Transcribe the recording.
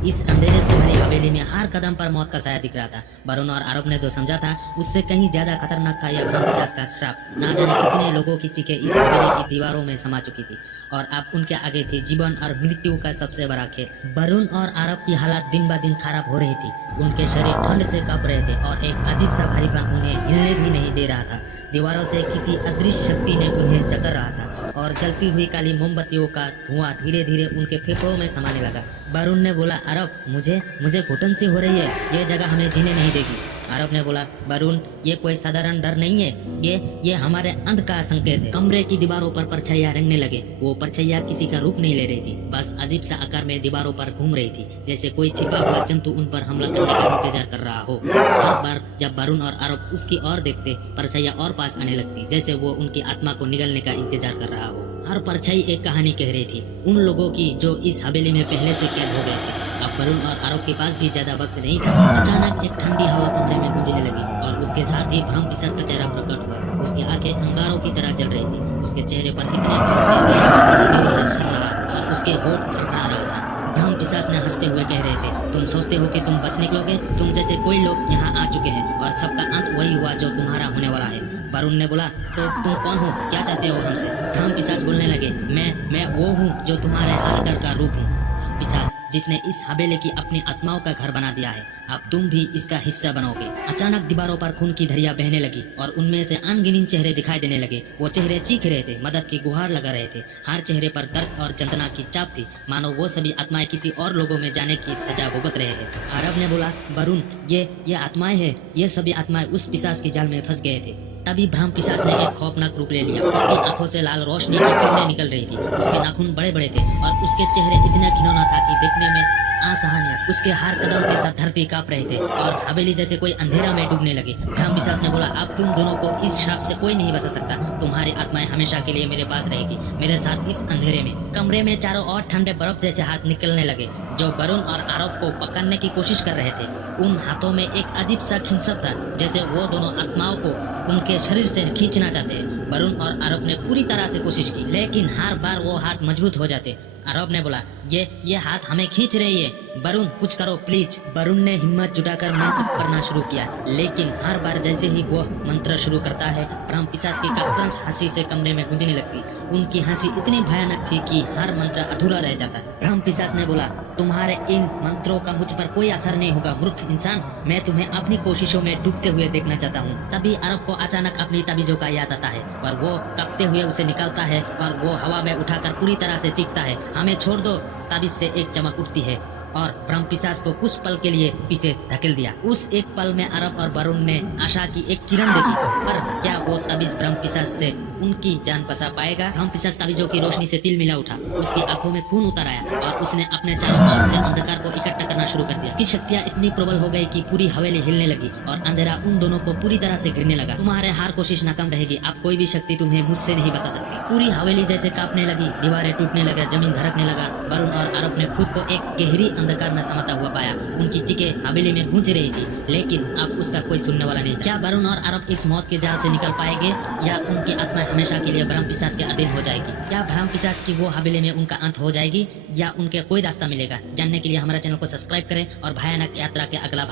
इस अंधेरे से भरी हवेली में हर कदम पर मौत का साया दिख रहा था। वरुण और आरव ने जो समझा था उससे कहीं ज्यादा खतरनाक था यह ब्रह्मपिशाच का श्राप। ना जाने कितने लोगों की चीखें इस हवेली की दीवारों में समा चुकी थी और अब उनके आगे थी जीवन और मृत्यु का सबसे बड़ा खेल। वरुण और आरव की हालत दिन ब दिन खराब हो रही थी। उनके शरीर ठंड से कांप रहे थे और एक अजीब सा भारीपन उन्हें हिलने भी नहीं दे रहा था। दीवारों से किसी अदृश्य शक्ति ने उन्हें जकड़ रहा था और जलती हुई काली मोमबत्तियों का धुआं धीरे धीरे उनके फेफड़ों में समाने लगा। वरुण ने बोला, आरव मुझे घुटन सी हो रही है, ये जगह हमें जीने नहीं देगी। आरव ने बोला, वरुण ये कोई साधारण डर नहीं है, ये हमारे अंत का संकेत है। कमरे की दीवारों पर परछाइयां रंगने लगे। वो परछाइयां किसी का रूप नहीं ले रही थी, बस अजीब सा आकार में दीवारों पर घूम रही थी, जैसे कोई छिपा हुआ जंतु उन पर हमला करने का इंतजार कर रहा हो। हर बार जब वरुण और आरव उसकी ओर देखते, परछाइयां और पास आने लगती, जैसे वो उनकी आत्मा को निगलने का इंतजार कर रहा हो। हर परछाई एक कहानी कह रही थी, उन लोगों की जो इस हवेली में पहले से कैद हो गए थे। अब वरुण और आरव के पास भी ज्यादा वक्त नहीं था। अचानक एक ठंडी हवा कमरे में गूंजने लगी और उसके साथ ही ब्रह्मपिशाच का चेहरा प्रकट हुआ। उसकी आंखें अंगारों की तरह जल रही थी। उसके चेहरे पर इतने और उसके होठ थरथरा रहा था। ब्रह्मपिशाच ने हंसते हुए कह रहे थे, तुम सोचते हो कि तुम बच निकलोगे? तुम जैसे कोई लोग यहाँ आ चुके हैं और सबका अंत वही हुआ जो तुम्हारा होने वाला है। वरुण ने बोला, तो तुम कौन हो, क्या चाहते हो हमसे? ब्रह्मपिशाच बोलने लगे, मैं वो हूँ जो तुम्हारे हर डर का रूप हूँ। पिशाच जिसने इस हवेली की अपनी आत्माओं का घर बना दिया है, अब तुम भी इसका हिस्सा बनोगे। अचानक दीवारों पर खून की धरिया बहने लगी और उनमें से अनगिनत चेहरे दिखाई देने लगे। वो चेहरे चीख रहे थे, मदद की गुहार लगा रहे थे। हर चेहरे पर दर्द और यंत्रणा की चाप थी, मानो वो सभी आत्माएं किसी और लोगों में जाने की सजा भुगत रहे हैं। आरव ने बोला, वरुण ये आत्माएं हैं, ये सभी आत्माएं उस पिशाच के जाल में फंस गए थे। तभी ब्रह्मपिशाच ने एक खौफनाक रूप ले लिया। उसकी आंखों से लाल रोशनी की किरणें निकल रही थी। उसके नाखून बड़े बड़े थे और उसके चेहरे इतना घिनौना था कि देखने में असहनीय। उसके हर कदम के साथ धरती कांप रहे थे और हवेली जैसे कोई अंधेरा में डूबने लगे। ब्रह्मपिशाच ने बोला, अब तुम दोनों को इस श्राप से कोई नहीं बचा सकता। तुम्हारी आत्माएं हमेशा के लिए मेरे पास रहेगी, मेरे साथ इस अंधेरे में। कमरे में चारों ओर ठंडे बर्फ जैसे हाथ निकलने लगे जो वरुण और आरव को पकड़ने की कोशिश कर रहे थे। उन हाथों में एक अजीब सा खिंचन था, जैसे वो दोनों आत्माओं को उनके शरीर से खींचना चाहते हैं। वरुण और आरव ने पूरी तरह से कोशिश की, लेकिन हर बार वो हाथ मजबूत हो जाते। आरव ने बोला, ये हाथ हमें खींच रही है, वरुण कुछ करो प्लीज। वरुण ने हिम्मत जुटाकर मंत्र करना शुरू किया, लेकिन हर बार जैसे ही वो मंत्र शुरू करता है, ब्रह्मपिशाच की कांपती हंसी से कमरे में गूंजने लगती। उनकी हंसी इतनी भयानक थी कि हर मंत्र अधूरा रह जाता। ब्रह्मपिशाच ने बोला, तुम्हारे इन मंत्रों का मुझ पर कोई असर नहीं होगा मूर्ख इंसान। मैं तुम्हें अपनी कोशिशों में डूबते हुए देखना चाहता हूँ। तभी आरव को अचानक अपनी तबीजों का याद आता है और वो कांपते हुए उसे निकालता है और वो हवा में उठाकर पूरी तरह से चीखता है, हमें छोड़ दो। ताबीज से एक चमक उठती है और ब्रह्मपिशाच को कुछ पल के लिए पीछे धकेल दिया। उस एक पल में आरव और वरुण ने आशा की एक किरण देखी, पर क्या वो ताबीज ब्रह्मपिशाच से उनकी जान बचा पाएगा? ब्रह्मपिशाच ताबीजों की रोशनी से तिलमिला उठा। उसकी आंखों में खून उतर आया और उसने अपने चारों ओर से अंधकार को इकट्ठा करना शुरू कर दिया। उसकी शक्तियां इतनी प्रबल हो गई कि पूरी हवेली हिलने लगी और अंधेरा उन दोनों को पूरी तरह से घिरने लगा। तुम्हारे हर कोशिश नाकाम रहेगी, अब कोई भी शक्ति तुम्हें मुझसे नहीं बचा सकती। पूरी हवेली जैसे कांपने लगी, दीवारें टूटने लगा, जमीन धड़कने लगा। वरुण और आरव ने खुद को एक गहरी अंधकार में समाता हुआ पाया। उनकी चीखें हवेली में गूंज रही थी, लेकिन अब उसका कोई सुनने वाला नहीं था। क्या वरुण और आरव इस मौत के जाल से निकल पाएंगे या उनकी आत्मा हमेशा के लिए ब्रह्मपिशाच के अधीन हो जाएगी? क्या ब्रह्मपिशाच की वो हवेली में उनका अंत हो जाएगी या उनके कोई रास्ता मिलेगा? जानने के लिए हमारा चैनल को सब्सक्राइब करें और भयानक यात्रा के अगला